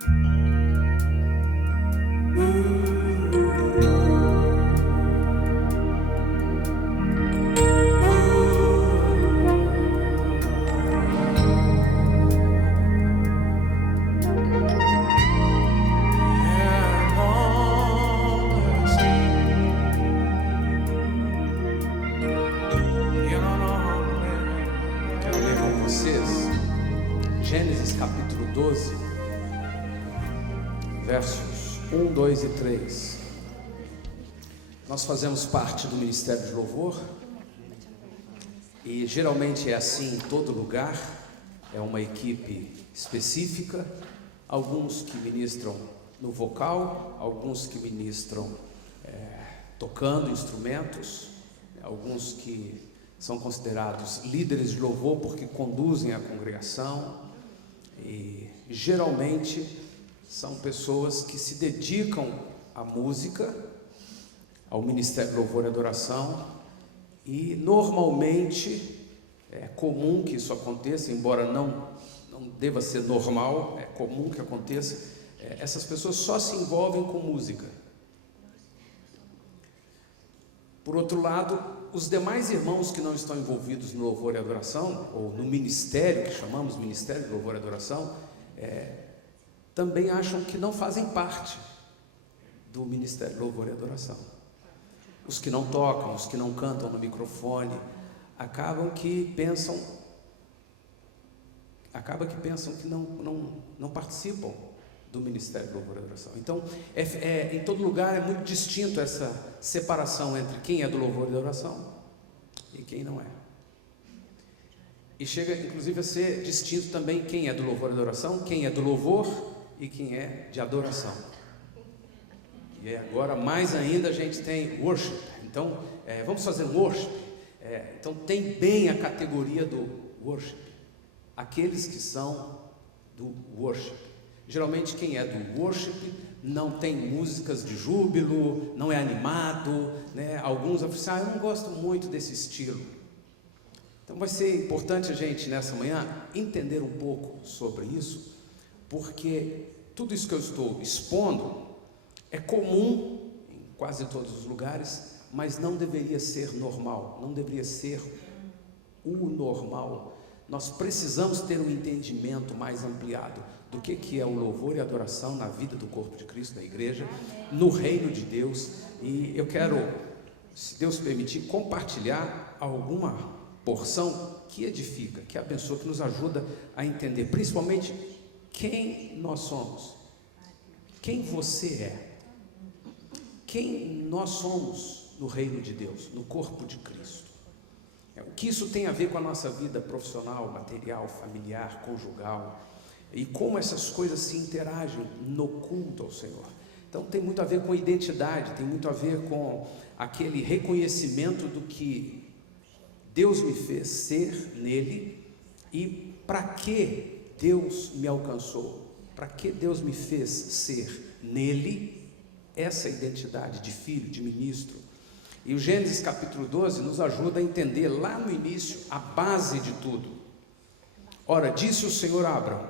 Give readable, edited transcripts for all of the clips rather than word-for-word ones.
Quero ler com vocês Gênesis capítulo 12, versos 1, 2 e 3. Nós fazemos parte do Ministério de Louvor e geralmente é assim em todo lugar. É uma equipe específica, alguns que ministram no vocal, alguns que ministram tocando instrumentos, alguns que são considerados líderes de louvor porque conduzem a congregação, e geralmente são pessoas que se dedicam à música, ao Ministério de Louvor e Adoração, e normalmente é comum que isso aconteça, embora não deva ser normal, é comum que aconteça, essas pessoas só se envolvem com música. Por outro lado, os demais irmãos que não estão envolvidos no louvor e adoração, ou no ministério, que chamamos Ministério de Louvor e Adoração, também acham que não fazem parte do Ministério de Louvor e Adoração. Os que não tocam, os que não cantam no microfone, acabam que pensam que não participam do Ministério de Louvor e Adoração. Então, em todo lugar é muito distinto essa separação entre quem é do louvor e adoração e quem não é. E chega, inclusive, a ser distinto também quem é do louvor e adoração, quem é do louvor e quem é de adoração. E agora, mais ainda, a gente tem worship. Então, vamos fazer worship. Então, tem bem a categoria do worship. Aqueles que são do worship. Geralmente quem é do worship não tem músicas de júbilo, não é animado, né? Alguns vão dizer, eu não gosto muito desse estilo. Então vai ser importante a gente nessa manhã entender um pouco sobre isso, porque tudo isso que eu estou expondo é comum em quase todos os lugares, mas não deveria ser normal, não deveria ser o normal. Nós precisamos ter um entendimento mais ampliado do que é o louvor e a adoração na vida do corpo de Cristo, da igreja, no reino de Deus. E eu quero, se Deus permitir, compartilhar alguma porção que edifica, que abençoa, que nos ajuda a entender, principalmente, quem nós somos, quem você é, quem nós somos no reino de Deus, no corpo de Cristo. O que isso tem a ver com a nossa vida profissional, material, familiar, conjugal, e como essas coisas se interagem no culto ao Senhor. Então tem muito a ver com identidade, tem muito a ver com aquele reconhecimento do que Deus me fez ser nele e para que Deus me alcançou, para que Deus me fez ser nele, essa identidade de filho, de ministro. E o Gênesis capítulo 12 nos ajuda a entender lá no início a base de tudo. Ora, disse o Senhor a Abraão: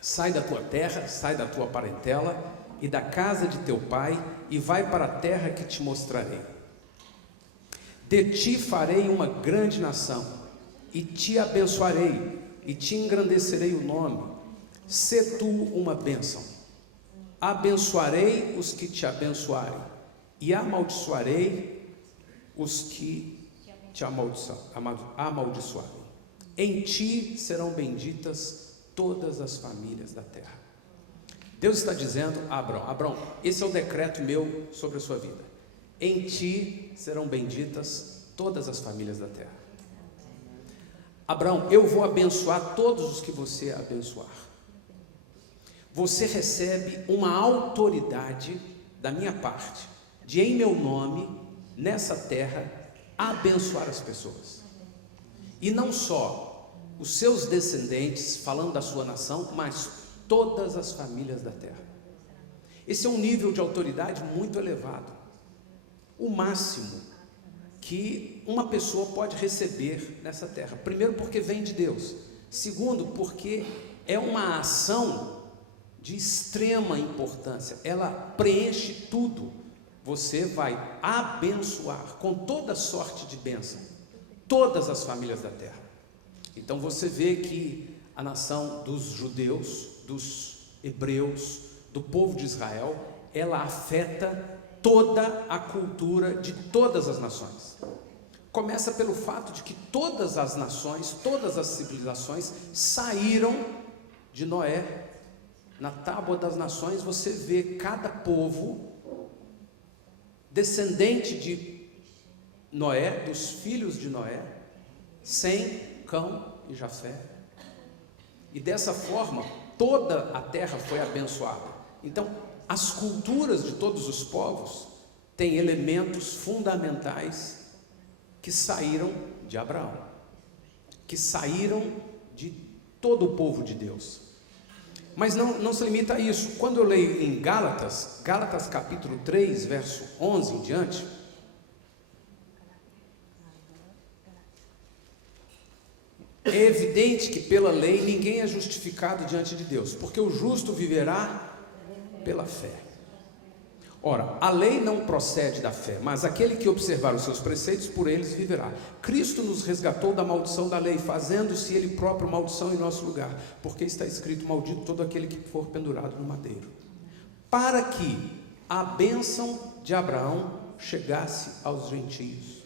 sai da tua terra, sai da tua parentela e da casa de teu pai e vai para a terra que te mostrarei. De ti farei uma grande nação e te abençoarei e te engrandecerei o nome. Sê tu uma bênção. Abençoarei os que te abençoarem e amaldiçoarei os que te amaldiçoarem. Em ti serão benditas todas as famílias da terra. Deus está dizendo a Abraão, esse é o decreto meu sobre a sua vida. Em ti serão benditas todas as famílias da terra. Abraão, eu vou abençoar todos os que você abençoar. Você recebe uma autoridade da minha parte, de em meu nome, nessa terra, abençoar as pessoas. E não só os seus descendentes, falando da sua nação, mas todas as famílias da terra. Esse é um nível de autoridade muito elevado, o máximo que uma pessoa pode receber nessa terra. Primeiro, porque vem de Deus. Segundo, porque é uma ação de extrema importância, ela preenche tudo. Você vai abençoar com toda sorte de bênção todas as famílias da terra. Então você vê que a nação dos judeus, dos hebreus, do povo de Israel, ela afeta toda a cultura de todas as nações. Começa pelo fato de que todas as nações, todas as civilizações saíram de Noé. Na Tábua das Nações você vê cada povo descendente de Noé, dos filhos de Noé, Sem, Cão e Jafé. E dessa forma toda a terra foi abençoada. Então as culturas de todos os povos têm elementos fundamentais que saíram de Abraão, que saíram de todo o povo de Deus. Mas não se limita a isso. Quando eu leio em Gálatas capítulo 3, verso 11 em diante, é evidente que pela lei ninguém é justificado diante de Deus, porque o justo viverá pela fé. Ora, a lei não procede da fé, mas aquele que observar os seus preceitos, por eles viverá. Cristo nos resgatou da maldição da lei, fazendo-se ele próprio maldição em nosso lugar, porque está escrito: maldito todo aquele que for pendurado no madeiro, para que a bênção de Abraão chegasse aos gentios.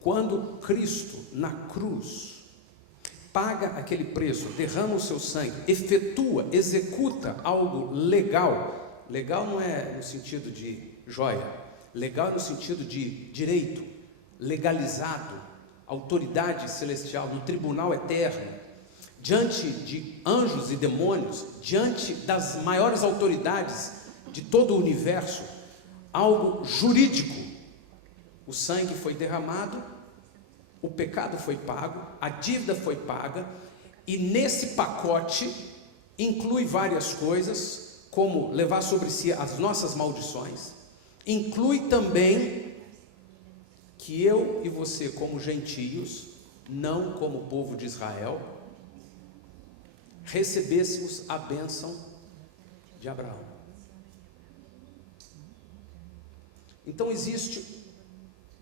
Quando Cristo na cruz paga aquele preço, derrama o seu sangue, efetua, executa algo legal. Legal não é no sentido de joia, legal é no sentido de direito, legalizado, autoridade celestial, no tribunal eterno, diante de anjos e demônios, diante das maiores autoridades de todo o universo, algo jurídico. O sangue foi derramado, o pecado foi pago, a dívida foi paga, e nesse pacote inclui várias coisas, como levar sobre si as nossas maldições. Inclui também que eu e você, como gentios, não como povo de Israel, recebêssemos a bênção de Abraão. Então existe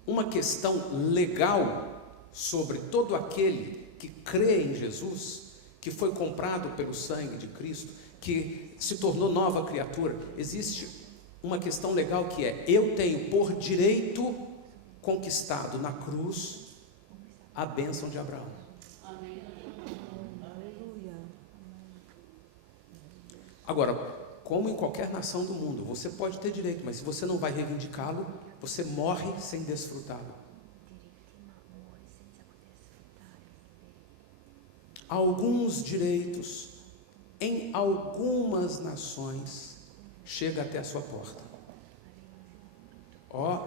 uma questão legal sobre todo aquele que crê em Jesus, que foi comprado pelo sangue de Cristo, que se tornou nova criatura. Existe uma questão legal que é: eu tenho por direito conquistado na cruz a bênção de Abraão. Agora, como em qualquer nação do mundo, você pode ter direito, mas se você não vai reivindicá-lo, você morre sem desfrutá-lo. Alguns direitos em algumas nações chega até a sua porta.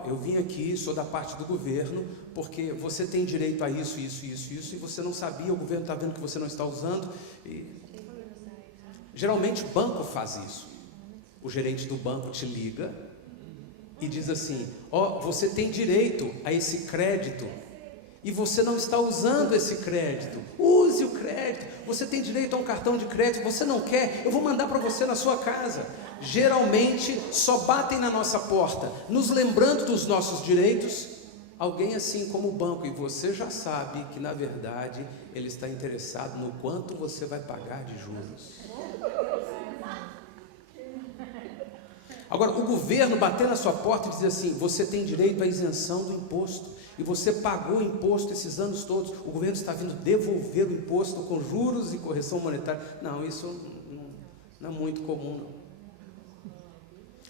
Eu vim aqui, sou da parte do governo, porque você tem direito a isso, e você não sabia, o governo está vendo que você não está usando. Geralmente o banco faz isso. O gerente do banco te liga e diz assim: você tem direito a esse crédito e você não está usando esse crédito. Use o crédito. Você tem direito a um cartão de crédito, você não quer? Eu vou mandar para você na sua casa. Geralmente só batem na nossa porta, nos lembrando dos nossos direitos, alguém assim como o banco, e você já sabe que na verdade ele está interessado no quanto você vai pagar de juros. Agora, o governo bater na sua porta e dizer assim: você tem direito à isenção do imposto, e você pagou o imposto esses anos todos, o governo está vindo devolver o imposto com juros e correção monetária. Não, isso não é muito comum, não.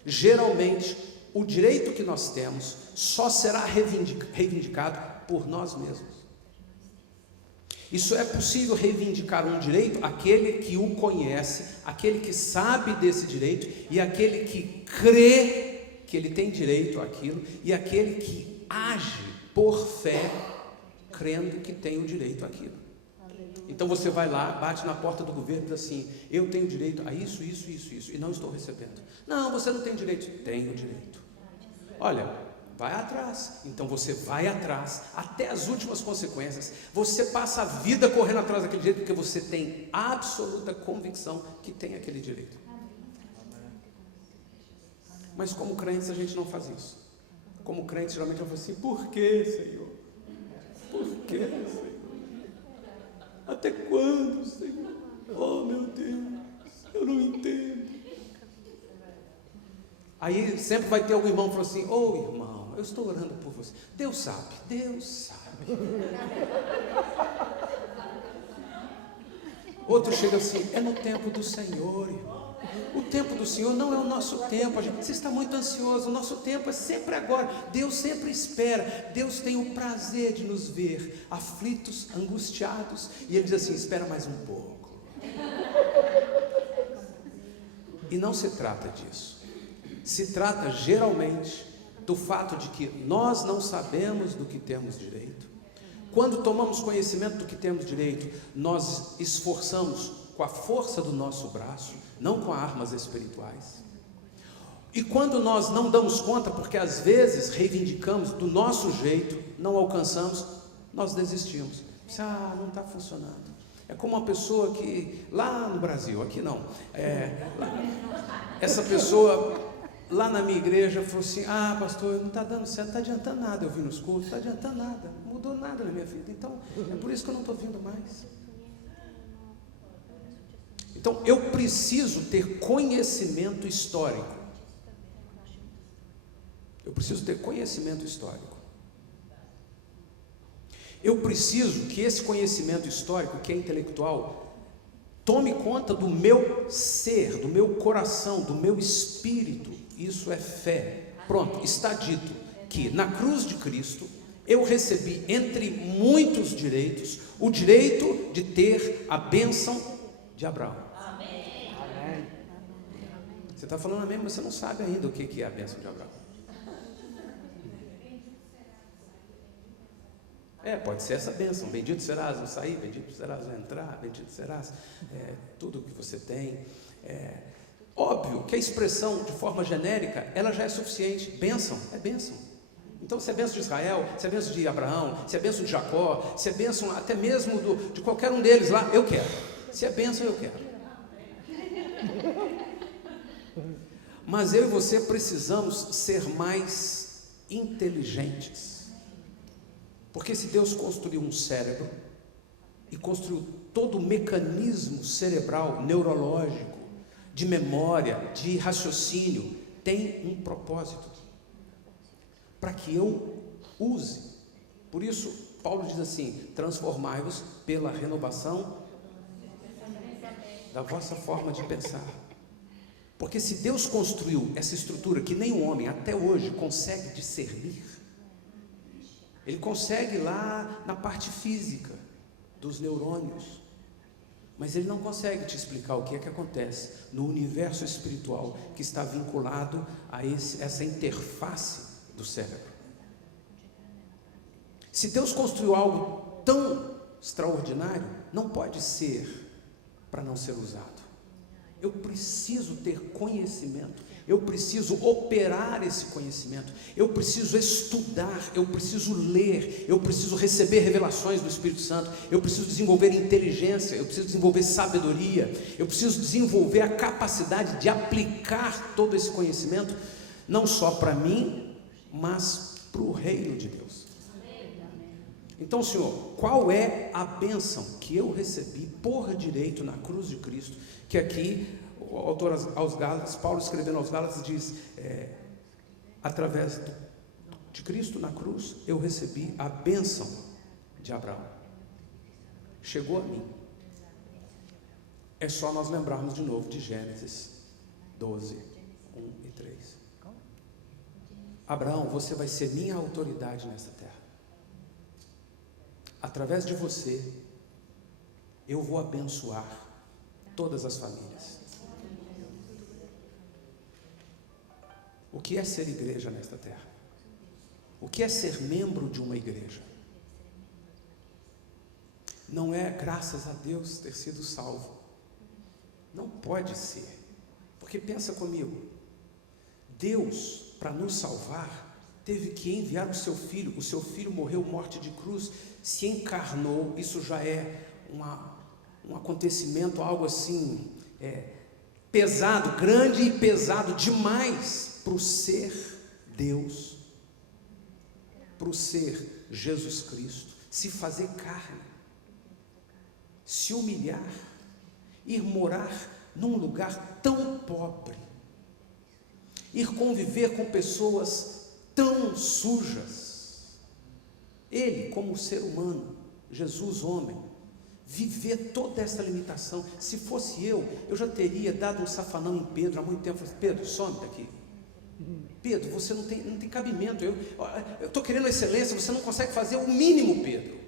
Geralmente, o direito que nós temos só será reivindicado por nós mesmos. Isso é possível reivindicar um direito aquele que o conhece, aquele que sabe desse direito, e aquele que crê que ele tem direito àquilo, e aquele que age por fé, crendo que tem o direito àquilo. Então você vai lá, bate na porta do governo e diz assim: eu tenho direito a isso, e não estou recebendo. Não, você não tem direito. Tenho direito. Olha, Vai atrás. Então você vai atrás até as últimas consequências. Você passa a vida correndo atrás daquele jeito porque você tem absoluta convicção que tem aquele direito. Mas como crentes a gente não faz isso. Como crentes geralmente eu falo assim: por que, Senhor? Por que, Senhor? Até quando, Senhor? Oh, meu Deus, eu não entendo. Aí sempre vai ter algum irmão que fala assim: ô irmão, eu estou orando por você. Deus sabe, Deus sabe. Outro chega assim: é no tempo do Senhor, irmão. O tempo do Senhor não é o nosso tempo. Você está muito ansioso. O nosso tempo é sempre agora. Deus sempre espera. Deus tem o prazer de nos ver aflitos, angustiados. E Ele diz assim: espera mais um pouco. E não se trata disso. Se trata geralmente do fato de que nós não sabemos do que temos direito. Quando tomamos conhecimento do que temos direito, nós esforçamos com a força do nosso braço, não com armas espirituais. E quando nós não damos conta, porque às vezes reivindicamos do nosso jeito, não alcançamos, nós desistimos. Não está funcionando. É como uma pessoa que, lá no Brasil, aqui não, essa pessoa lá na minha igreja falou assim: pastor, não está dando certo, não está adiantando nada eu vir nos cultos, não está adiantando nada, não mudou nada na minha vida, então é por isso que eu não estou vindo mais. Então eu preciso ter conhecimento histórico. Eu preciso ter conhecimento histórico. Eu preciso que esse conhecimento histórico, que é intelectual, tome conta do meu ser, do meu coração, do meu espírito. Isso é fé. Pronto, está dito que na cruz de Cristo eu recebi, entre muitos direitos, o direito de ter a bênção de Abraão. Amém. Você está falando amém, mas você não sabe ainda o que é a bênção de Abraão. Pode ser essa bênção: bendito serás ao sair, bendito serás ao entrar, bendito serás tudo o que você tem. Óbvio que a expressão de forma genérica, ela já é suficiente. Bênção é bênção. Então, se é bênção de Israel, se é bênção de Abraão, se é bênção de Jacó, se é bênção até mesmo de qualquer um deles lá, eu quero. Se é bênção, eu quero. Mas eu e você precisamos ser mais inteligentes. Porque se Deus construiu um cérebro e construiu todo o mecanismo cerebral, neurológico, de memória, de raciocínio, tem um propósito para que eu use. Por isso Paulo diz assim: transformai-vos pela renovação da vossa forma de pensar. Porque se Deus construiu essa estrutura que nem o homem até hoje consegue discernir, Ele consegue lá na parte física dos neurônios, mas Ele não consegue te explicar o que é que acontece no universo espiritual que está vinculado a essa interface do cérebro. Se Deus construiu algo tão extraordinário, não pode ser para não ser usado. Eu preciso ter conhecimento, eu preciso operar esse conhecimento, eu preciso estudar, eu preciso ler, eu preciso receber revelações do Espírito Santo, eu preciso desenvolver inteligência, eu preciso desenvolver sabedoria, eu preciso desenvolver a capacidade de aplicar todo esse conhecimento, não só para mim, mas para o reino de Deus. Então, Senhor, qual é a bênção que eu recebi por direito na cruz de Cristo? Que aqui o autor aos Gálatas, Paulo escrevendo aos Gálatas, diz: através de Cristo na cruz, eu recebi a bênção de Abraão. Chegou a mim. É só nós lembrarmos de novo de Gênesis 12, 1 e 3. Abraão, você vai ser minha autoridade nessa terra. Através de você, eu vou abençoar todas as famílias. O que é ser igreja nesta terra? O que é ser membro de uma igreja? Não é, graças a Deus, ter sido salvo. Não pode ser. Porque pensa comigo, Deus, para nos salvar, teve que enviar o seu filho morreu morte de cruz, se encarnou. Isso já é um acontecimento, algo assim, pesado, grande e pesado demais para o ser Deus, para o ser Jesus Cristo, se fazer carne, se humilhar, ir morar num lugar tão pobre, ir conviver com pessoas tão sujas. Ele, como ser humano, Jesus, homem, viver toda essa limitação. Se fosse eu já teria dado um safanão em Pedro há muito tempo. Falei, Pedro, some daqui. Pedro, você não tem cabimento. Eu estou querendo excelência, você não consegue fazer o mínimo, Pedro.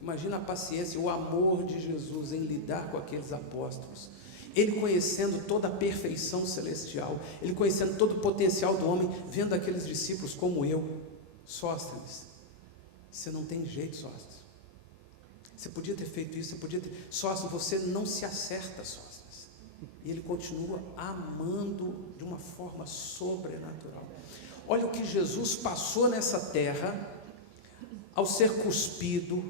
Imagina a paciência, o amor de Jesus em lidar com aqueles apóstolos. Ele conhecendo toda a perfeição celestial, ele conhecendo todo o potencial do homem, vendo aqueles discípulos como eu. Sóstenes, você não tem jeito, Sóstenes. Você podia ter feito isso, Sóstenes, você não se acerta, Sóstenes. E ele continua amando de uma forma sobrenatural. Olha o que Jesus passou nessa terra, ao ser cuspido,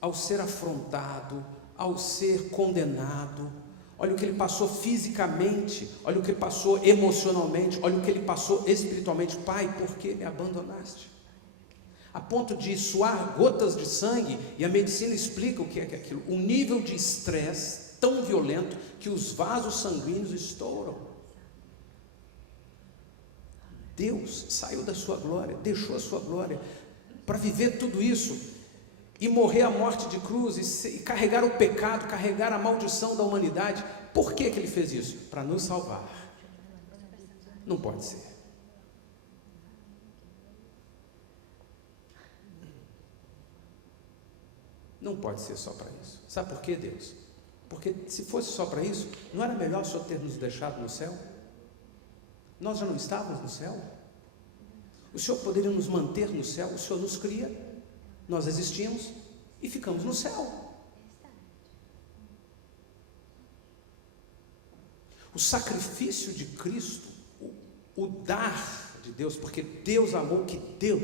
ao ser afrontado, ao ser condenado. Olha o que ele passou fisicamente, olha o que ele passou emocionalmente, olha o que ele passou espiritualmente. Pai, por que me abandonaste? A ponto de suar gotas de sangue, e a medicina explica o que é aquilo, um nível de estresse tão violento que os vasos sanguíneos estouram. Deus saiu da sua glória, deixou a sua glória, para viver tudo isso, e morrer a morte de cruz, e carregar o pecado, carregar a maldição da humanidade. Por que ele fez isso? Para nos salvar. Não pode ser. Não pode ser só para isso. Sabe por quê, Deus? Porque se fosse só para isso, não era melhor o Senhor ter nos deixado no céu? Nós já não estávamos no céu? O Senhor poderia nos manter no céu? O Senhor nos cria, nós existimos e ficamos no céu. O sacrifício de Cristo, o dar de Deus, porque Deus amou que deu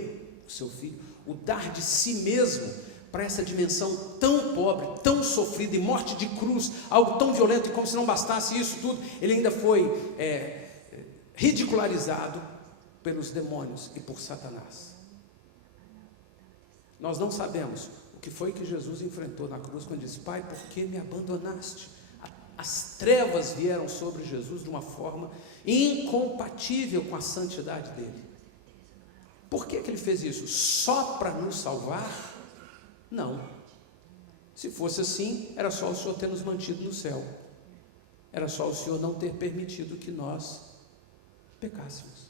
o seu Filho, o dar de si mesmo para essa dimensão tão pobre, tão sofrida, e morte de cruz, algo tão violento, e como se não bastasse isso tudo, ele ainda foi ridicularizado pelos demônios e por Satanás. Nós não sabemos o que foi que Jesus enfrentou na cruz quando disse: Pai, por que me abandonaste? As trevas vieram sobre Jesus de uma forma incompatível com a santidade dele. Por que ele fez isso? Só para nos salvar? Não. Se fosse assim, era só o Senhor ter nos mantido no céu. Era só o Senhor não ter permitido que nós pecássemos.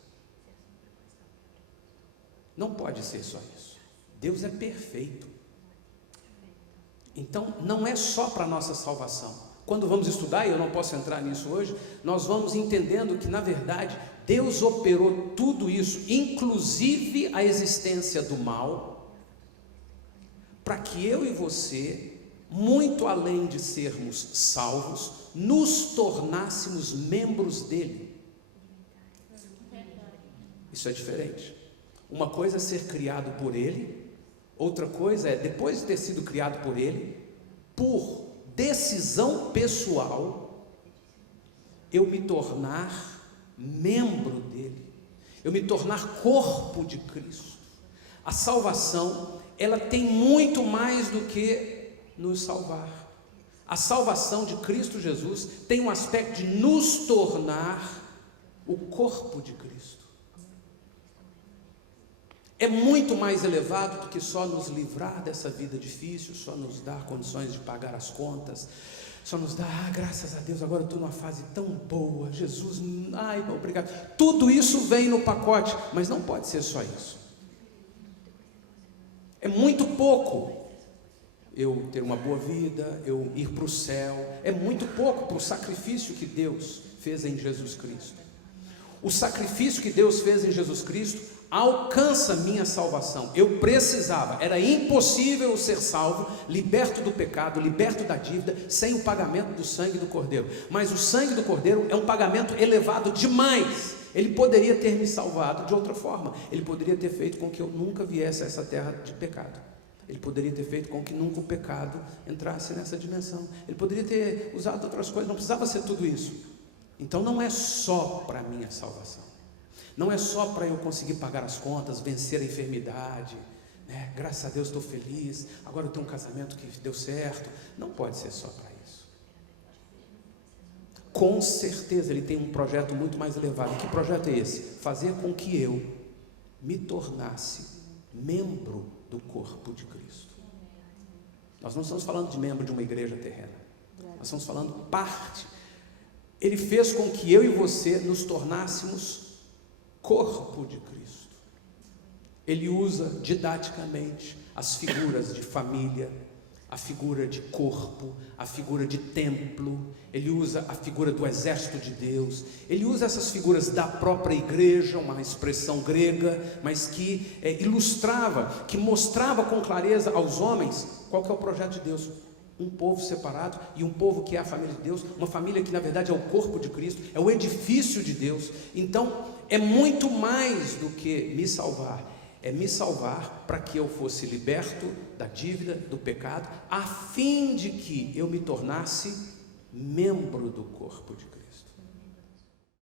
Não pode ser só isso. Deus é perfeito. Então, não é só para a nossa salvação. Quando vamos estudar, e eu não posso entrar nisso hoje, nós vamos entendendo que, na verdade, Deus operou tudo isso, inclusive a existência do mal, para que eu e você, muito além de sermos salvos, nos tornássemos membros dele. Isso é diferente. Uma coisa é ser criado por ele, outra coisa é, depois de ter sido criado por ele, por decisão pessoal, eu me tornar membro dele, eu me tornar corpo de Cristo. A salvação, ela tem muito mais do que nos salvar. A salvação de Cristo Jesus tem um aspecto de nos tornar o corpo de Cristo. É muito mais elevado do que só nos livrar dessa vida difícil, só nos dar condições de pagar as contas, só nos dar, graças a Deus, agora eu estou numa fase tão boa, Jesus, ai, obrigado. Tudo isso vem no pacote, mas não pode ser só isso. É muito pouco eu ter uma boa vida, eu ir para o céu, é muito pouco para o sacrifício que Deus fez em Jesus Cristo. O sacrifício que Deus fez em Jesus Cristo alcança minha salvação. Eu precisava, era impossível ser salvo, liberto do pecado, liberto da dívida, sem o pagamento do sangue do Cordeiro. Mas o sangue do Cordeiro é um pagamento elevado demais. Ele poderia ter me salvado de outra forma. Ele poderia ter feito com que eu nunca viesse a essa terra de pecado. Ele poderia ter feito com que nunca o pecado entrasse nessa dimensão. Ele poderia ter usado outras coisas, não precisava ser tudo isso. Então não é só para a minha salvação. Não é só para eu conseguir pagar as contas, vencer a enfermidade, né? Graças a Deus estou feliz, agora eu tenho um casamento que deu certo. Não pode ser só para isso. Com certeza ele tem um projeto muito mais elevado. Que projeto é esse? Fazer com que eu me tornasse membro do corpo de Cristo. Nós não estamos falando de membro de uma igreja terrena. Nós estamos falando parte. Ele fez com que eu e você nos tornássemos corpo de Cristo. Ele usa didaticamente as figuras de família, a figura de corpo, a figura de templo. Ele usa a figura do exército de Deus. Ele usa essas figuras da própria igreja, uma expressão grega, mas que ilustrava, que mostrava com clareza aos homens qual que é o projeto de Deus. Um povo separado e um povo que é a família de Deus, uma família que na verdade é o corpo de Cristo, é o edifício de Deus. Então é muito mais do que me salvar, é me salvar para que eu fosse liberto da dívida, do pecado, a fim de que eu me tornasse membro do corpo de Cristo.